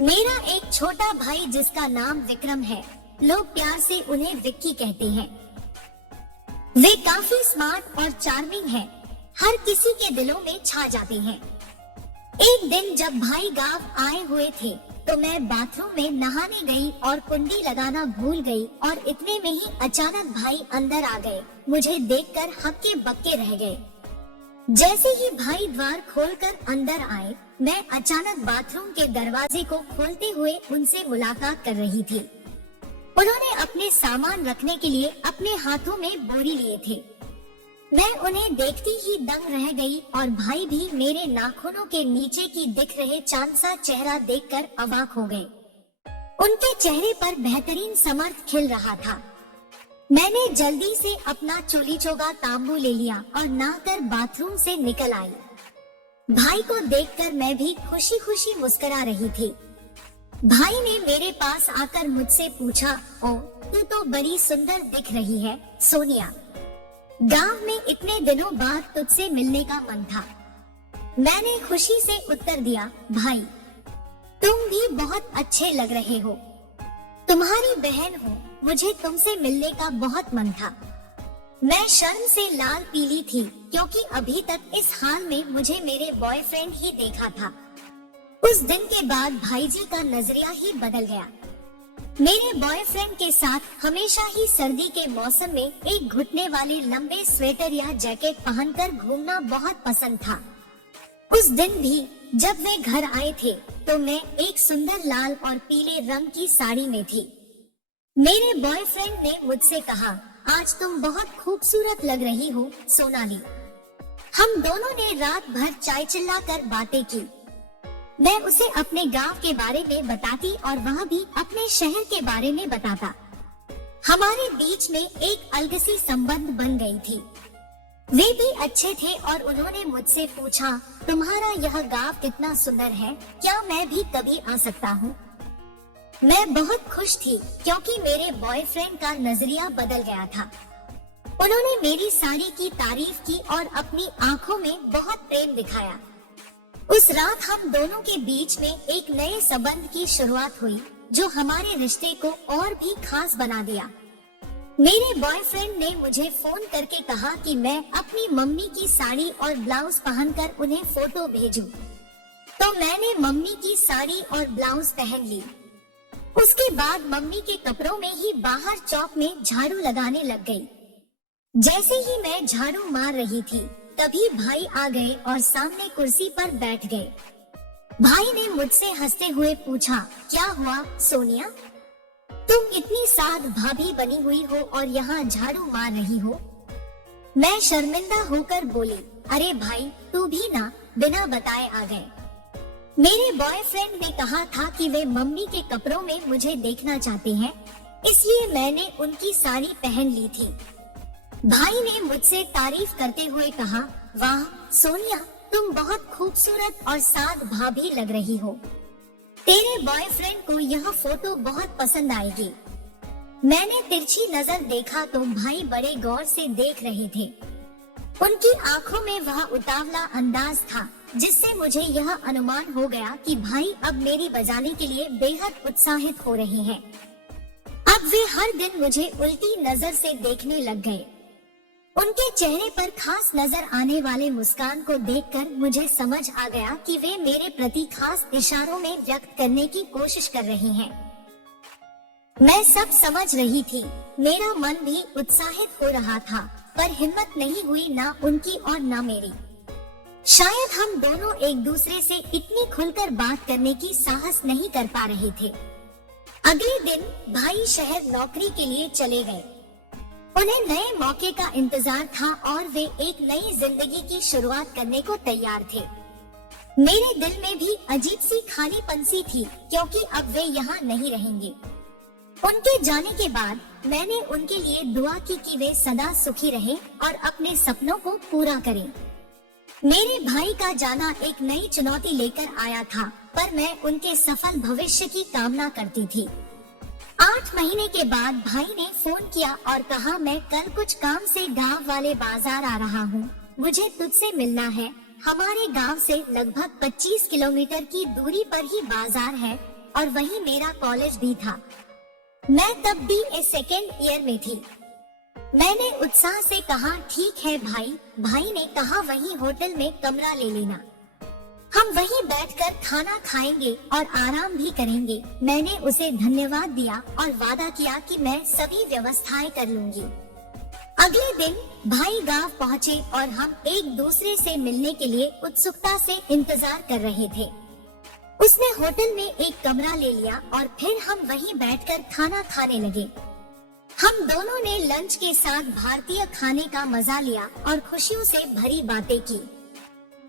मेरा एक छोटा भाई जिसका नाम विक्रम है, लोग प्यार से उन्हें विक्की कहते हैं। वे काफी स्मार्ट और चार्मिंग है, हर किसी के दिलों में छा जाते हैं। एक दिन जब भाई गांव आए हुए थे तो मैं बाथरूम में नहाने गई और कुंडी लगाना भूल गई और इतने में ही अचानक भाई अंदर आ गए। मुझे देखकर हक्के बक्के रह गए। जैसे ही भाई द्वार खोलकर अंदर आए, मैं अचानक बाथरूम के दरवाजे को खोलते हुए उनसे मुलाकात कर रही थी। उन्होंने अपने सामान रखने के लिए अपने हाथों में बोरी लिए थे। मैं उन्हें देखती ही दंग रह गई और भाई भी मेरे नाखूनों के नीचे की दिख रहे चांद सा चेहरा देखकर अवाक हो गए। उनके चेहरे पर बेहतरीन समर्थ खिल रहा था। मैंने जल्दी से अपना चोली चोगा तांबू ले लिया और नहाकर बाथरूम से निकल आई। भाई को देखकर मैं भी खुशी खुशी मुस्कुरा रही थी। भाई ने मेरे पास आकर मुझसे पूछा, ओ तू तो बड़ी सुंदर दिख रही है सोनिया। गांव में इतने दिनों बाद तुझसे मिलने का मन था। मैंने खुशी से उत्तर दिया, भाई तुम भी बहुत अच्छे लग रहे हो। तुम्हारी बहन हो, मुझे तुमसे मिलने का बहुत मन था। मैं शर्म से लाल पीली थी क्योंकि अभी तक इस हाल में मुझे मेरे बॉयफ्रेंड ही देखा था। उस दिन के बाद भाईजी का नजरिया ही बदल गया। मेरे बॉयफ्रेंड के साथ हमेशा ही सर्दी के मौसम में एक घुटने वाले लंबे स्वेटर या जैकेट पहनकर घूमना बहुत पसंद था। उस दिन भी जब वे घर आए थे तो मैं एक सुंदर लाल और पीले रंग की साड़ी में थी। मेरे बॉयफ्रेंड ने मुझसे कहा, आज तुम बहुत खूबसूरत लग रही हो सोनाली। हम दोनों ने रात भर चाय चिल्लाकर बातें की। मैं उसे अपने गांव के बारे में बताती और वह भी अपने शहर के बारे में बताता। हमारे बीच में एक अलग सी संबंध बन गई थी। वे भी अच्छे थे और उन्होंने मुझसे पूछा, तुम्हारा यह गांव कितना सुंदर है, क्या मैं भी कभी आ सकता हूँ? मैं बहुत खुश थी क्योंकि मेरे बॉयफ्रेंड का नजरिया बदल गया था। उन्होंने मेरी साड़ी की तारीफ की और अपनी आंखों में बहुत प्रेम दिखाया। उस रात हम दोनों के बीच में एक नए संबंध की शुरुआत हुई जो हमारे रिश्ते को और भी खास बना दिया। मेरे बॉयफ्रेंड ने मुझे फोन करके कहा कि मैं अपनी मम्मी की साड़ी और ब्लाउज पहनकर उन्हें फोटो भेजूं। तो मैंने मम्मी की साड़ी और ब्लाउज पहन ली। उसके बाद मम्मी के कपड़ों में ही बाहर चौक में झाड़ू लगाने लग गई। जैसे ही मैं झाड़ू मार रही थी तभी भाई आ गए और सामने कुर्सी पर बैठ गए। भाई ने मुझसे हंसते हुए पूछा, क्या हुआ सोनिया, तुम इतनी साध भाभी बनी हुई हो और यहाँ झाड़ू मार रही हो? मैं शर्मिंदा होकर बोली, अरे भाई तू भी ना बिना बताए आ गए। मेरे बॉयफ्रेंड ने कहा था कि वे मम्मी के कपड़ों में मुझे देखना चाहते हैं, इसलिए मैंने उनकी साड़ी पहन ली थी। भाई ने मुझसे तारीफ करते हुए कहा, वाह सोनिया, तुम बहुत खूबसूरत और साध भाभी लग रही हो। तेरे बॉयफ्रेंड को यह फोटो बहुत पसंद आएगी। मैंने तिरछी नजर देखा तो भाई बड़े गौर से देख रहे थे। उनकी आंखों में वह उतावला अंदाज था जिससे मुझे यह अनुमान हो गया कि भाई अब मेरी बजाने के लिए बेहद उत्साहित हो रहे हैं। अब वे हर दिन मुझे उल्टी नजर से देखने लग गए। उनके चेहरे पर खास नजर आने वाले मुस्कान को देखकर मुझे समझ आ गया कि वे मेरे प्रति खास इशारों में व्यक्त करने की कोशिश कर रहे हैं। मैं सब समझ रही थी, मेरा मन भी उत्साहित हो रहा था, पर हिम्मत नहीं हुई ना उनकी और ना मेरी। शायद हम दोनों एक दूसरे से इतनी खुलकर बात करने की साहस नहीं कर पा रहे थे। अगले दिन भाई शहर नौकरी के लिए चले गए। उन्हें नए मौके का इंतजार था और वे एक नई जिंदगी की शुरुआत करने को तैयार थे। मेरे दिल में भी अजीब सी खालीपन सी थी क्योंकि अब वे यहाँ नहीं रहेंगे। उनके जाने के बाद मैंने उनके लिए दुआ की कि वे सदा सुखी रहें और अपने सपनों को पूरा करें। मेरे भाई का जाना एक नई चुनौती लेकर आया था, पर मैं उनके सफल भविष्य की कामना करती थी। 8 महीने के बाद भाई ने फोन किया और कहा, मैं कल कुछ काम से गांव वाले बाजार आ रहा हूँ, मुझे तुझसे मिलना है, हमारे गांव से लगभग 25 किलोमीटर की दूरी पर ही बाजार है और वहीं मेरा कॉलेज भी था। मैं तब BA सेकेंड ईयर में थी। मैंने उत्साह से कहा, ठीक है भाई। भाई ने कहा, वहीं होटल में कमरा ले लेना, हम वहीं बैठकर खाना खाएंगे और आराम भी करेंगे। मैंने उसे धन्यवाद दिया और वादा किया कि मैं सभी व्यवस्थाएं कर लूंगी। अगले दिन भाई गांव पहुँचे और हम एक दूसरे से मिलने के लिए उत्सुकता से इंतजार कर रहे थे। उसने होटल में एक कमरा ले लिया और फिर हम वहीं बैठकर खाना खाने लगे। हम दोनों ने लंच के साथ भारतीय खाने का मजा लिया और खुशियों से भरी बातें की।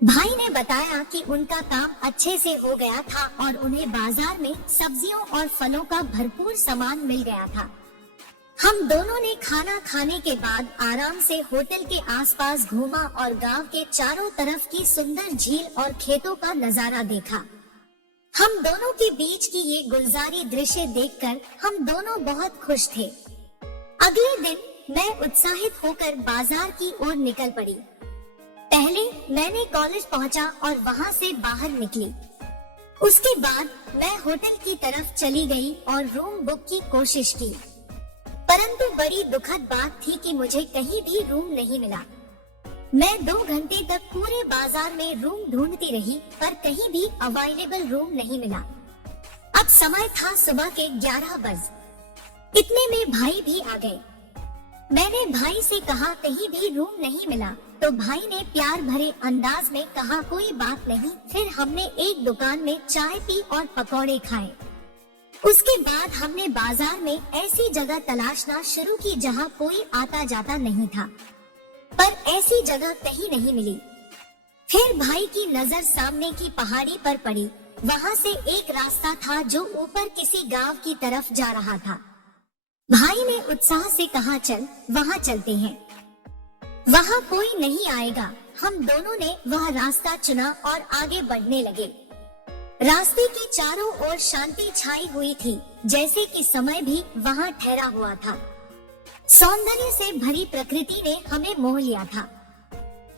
भाई ने बताया कि उनका काम अच्छे से हो गया था और उन्हें बाजार में सब्जियों और फलों का भरपूर सामान मिल गया था। हम दोनों ने खाना खाने के बाद आराम से होटल के आसपास घूमा और गांव के चारों तरफ की सुंदर झील और खेतों का नजारा देखा। हम दोनों के बीच की ये गुलजारी दृश्य देखकर हम दोनों बहुत खुश थे। अगले दिन मैं उत्साहित होकर बाजार की ओर निकल पड़ी। पहले मैंने कॉलेज पहुंचा और वहां से बाहर निकली। उसके बाद मैं होटल की तरफ चली गई और रूम बुक की कोशिश की, परंतु बड़ी दुखद बात थी कि मुझे कहीं भी रूम नहीं मिला। मैं 2 घंटे तक पूरे बाजार में रूम ढूंढती रही, पर कहीं भी अवेलेबल रूम नहीं मिला। अब समय था सुबह के 11 बजे। इतने में भाई भी आ गए। मैंने भाई से कहा, कहीं भी रूम नहीं मिला, तो भाई ने प्यार भरे अंदाज में कहा, कोई बात नहीं। फिर हमने एक दुकान में चाय पी और पकौड़े खाए। उसके बाद हमने बाजार में ऐसी जगह तलाशना शुरू की जहां कोई आता जाता नहीं था, पर ऐसी जगह कहीं नहीं मिली। फिर भाई की नजर सामने की पहाड़ी पर पड़ी। वहां से एक रास्ता था जो ऊपर किसी गांव की तरफ जा रहा था। भाई ने उत्साह से कहा, चल वहां चलते हैं, वहां कोई नहीं आएगा। हम दोनों ने वह रास्ता चुना और आगे बढ़ने लगे। रास्ते के चारों ओर शांति छाई हुई थी, जैसे कि समय भी वहां ठहरा हुआ था। सौंदर्य से भरी प्रकृति ने हमें मोह लिया था।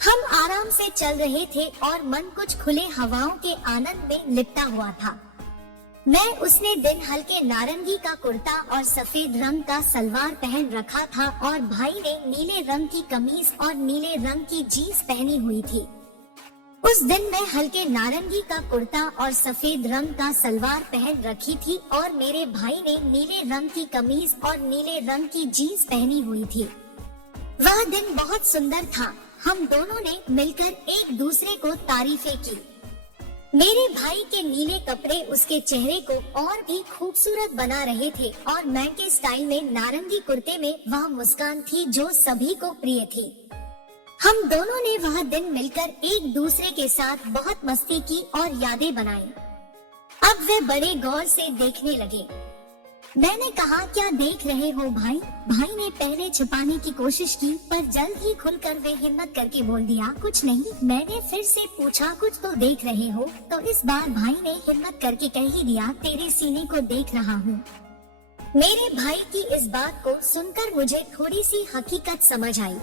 हम आराम से चल रहे थे और मन कुछ खुले हवाओं के आनंद में लिपटा हुआ था। मैं उसने दिन हल्के नारंगी का कुर्ता और सफेद रंग का सलवार पहन रखा था और भाई ने नीले रंग की कमीज और नीले रंग की जीन्स पहनी हुई थी। उस दिन मैं हल्के नारंगी का कुर्ता और सफेद रंग का सलवार पहन रखी थी और मेरे भाई ने नीले रंग की कमीज और नीले रंग की जीन्स पहनी हुई थी। वह दिन बहुत सुंदर था। हम दोनों ने मिलकर एक दूसरे को तारीफें की। मेरे भाई के नीले कपड़े उसके चेहरे को और भी खूबसूरत बना रहे थे और मैं के स्टाइल में नारंगी कुर्ते में वह मुस्कान थी जो सभी को प्रिय थी। हम दोनों ने वह दिन मिलकर एक दूसरे के साथ बहुत मस्ती की और यादें बनाई। अब वे बड़े गौर से देखने लगे। मैंने कहा, क्या देख रहे हो भाई? भाई ने पहले छुपाने की कोशिश की, पर जल्द ही खुलकर वे हिम्मत करके बोल दिया, कुछ नहीं। मैंने फिर से पूछा, कुछ तो देख रहे हो? तो इस बार भाई ने हिम्मत करके कह ही दिया, तेरे सीने को देख रहा हूँ। मेरे भाई की इस बात को सुनकर मुझे थोड़ी सी हकीकत समझ आई।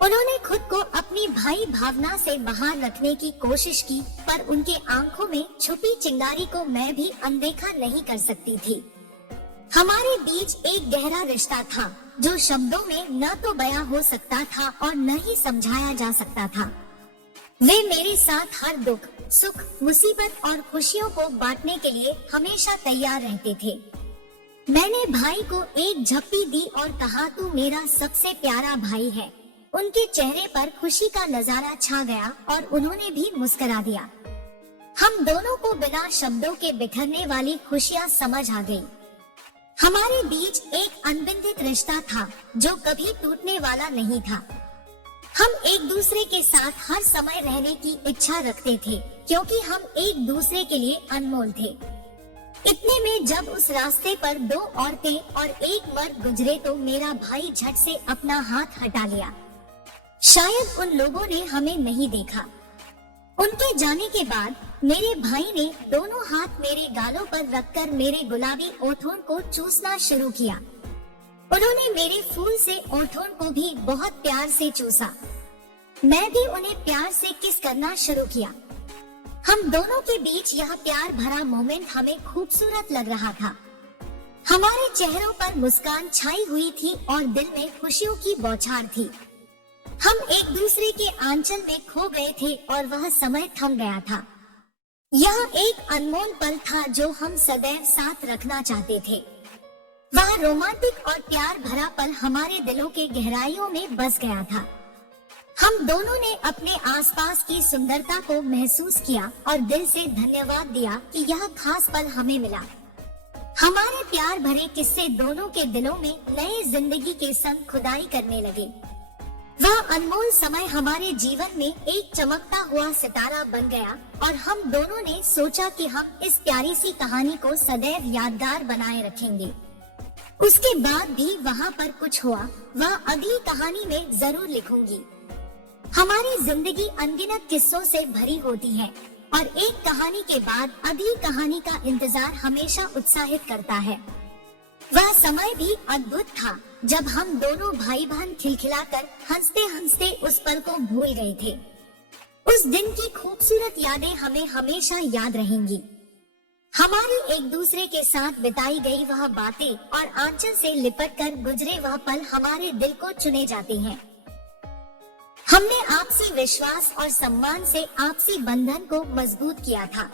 उन्होंने खुद को अपनी भाई भावना से बाहर रखने की कोशिश की, पर उनके आंखों में छुपी चिंगारी को मैं भी अनदेखा नहीं कर सकती थी। हमारे बीच एक गहरा रिश्ता था जो शब्दों में न तो बयां हो सकता था और न ही समझाया जा सकता था। वे मेरे साथ हर दुख, सुख, मुसीबत और खुशियों को बांटने के लिए हमेशा तैयार रहते थे। मैंने भाई को एक झप्पी दी और कहा, तू मेरा सबसे प्यारा भाई है। उनके चेहरे पर खुशी का नजारा छा गया और उन्होंने भी मुस्कुरा दिया। हम दोनों को बिना शब्दों के बिखरने वाली खुशियाँ समझ आ गई। हमारे बीच एक अनबिंदित रिश्ता था जो कभी टूटने वाला नहीं था। हम एक दूसरे के साथ हर समय रहने की इच्छा रखते थे, क्योंकि हम एक दूसरे के लिए अनमोल थे। इतने में जब उस रास्ते पर 2 औरतें और एक मर्द गुजरे तो मेरा भाई झट से अपना हाथ हटा लिया। शायद उन लोगों ने हमें नहीं देखा। उनके जाने के बाद मेरे भाई ने दोनों हाथ मेरे गालों पर रखकर मेरे गुलाबी ओठों को चूसना शुरू किया। उन्होंने मेरे फूल से ओठों को भी बहुत प्यार से चूसा। मैं भी उन्हें प्यार से किस करना शुरू किया। हम दोनों के बीच यह प्यार भरा मोमेंट हमें खूबसूरत लग रहा था। हमारे चेहरों पर मुस्कान छाई हुई थी और दिल में खुशियों की बौछार थी। हम एक दूसरे के आंचल में खो गए थे और वह समय थम गया था। यह एक अनमोल पल था जो हम सदैव साथ रखना चाहते थे। वह रोमांटिक और प्यार भरा पल हमारे दिलों के गहराइयों में बस गया था। हम दोनों ने अपने आसपास की सुंदरता को महसूस किया और दिल से धन्यवाद दिया कि यह खास पल हमें मिला। हमारे प्यार भरे किस्से दोनों के दिलों में नए जिंदगी के संग खुदाई करने लगे। वह अनमोल समय हमारे जीवन में एक चमकता हुआ सितारा बन गया और हम दोनों ने सोचा कि हम इस प्यारी सी कहानी को सदैव यादगार बनाए रखेंगे। उसके बाद भी वहाँ पर कुछ हुआ, वह अगली कहानी में जरूर लिखूंगी। हमारी जिंदगी अनगिनत किस्सों से भरी होती है और एक कहानी के बाद अगली कहानी का इंतजार हमेशा उत्साहित करता है। वह समय भी अद्भुत था जब हम दोनों भाई बहन खिलखिलाकर हंसते हंसते उस पल को भूल गए थे। उस दिन की खूबसूरत यादें हमें हमेशा याद रहेंगी। हमारी एक दूसरे के साथ बिताई गई वह बातें और आंचल से लिपट कर गुजरे वह पल हमारे दिल को चुने जाते हैं। हमने आपसी विश्वास और सम्मान से आपसी बंधन को मजबूत किया था।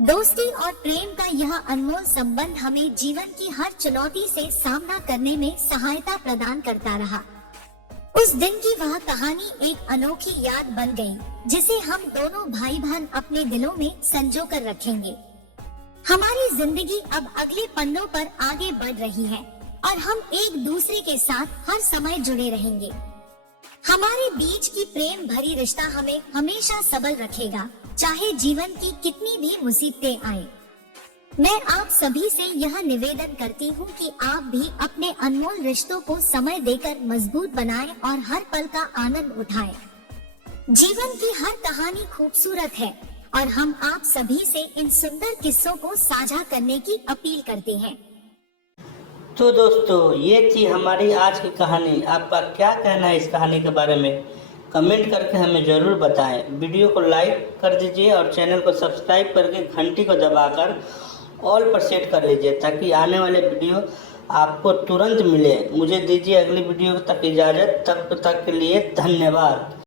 दोस्ती और प्रेम का यह अनमोल संबंध हमें जीवन की हर चुनौती से सामना करने में सहायता प्रदान करता रहा। उस दिन की वह कहानी एक अनोखी याद बन गई, जिसे हम दोनों भाई बहन अपने दिलों में संजो कर रखेंगे। हमारी जिंदगी अब अगले पन्नों पर आगे बढ़ रही है और हम एक दूसरे के साथ हर समय जुड़े रहेंगे। हमारे बीच की प्रेम भरी रिश्ता हमें हमेशा सबल रखेगा, चाहे जीवन की कितनी भी मुसीबतें आए। मैं आप सभी से यह निवेदन करती हूँ कि आप भी अपने अनमोल रिश्तों को समय देकर मजबूत बनाएं और हर पल का आनंद उठाएं। जीवन की हर कहानी खूबसूरत है और हम आप सभी से इन सुंदर किस्सों को साझा करने की अपील करते हैं। तो दोस्तों, ये थी हमारी आज की कहानी। आपका क्या कहना है इस कहानी के बारे में? कमेंट करके हमें ज़रूर बताएं। वीडियो को लाइक कर दीजिए और चैनल को सब्सक्राइब करके घंटी को दबाकर ऑल पर सेट कर लीजिए ताकि आने वाले वीडियो आपको तुरंत मिले। मुझे दीजिए अगली वीडियो तक इजाज़त। तब तक के लिए धन्यवाद।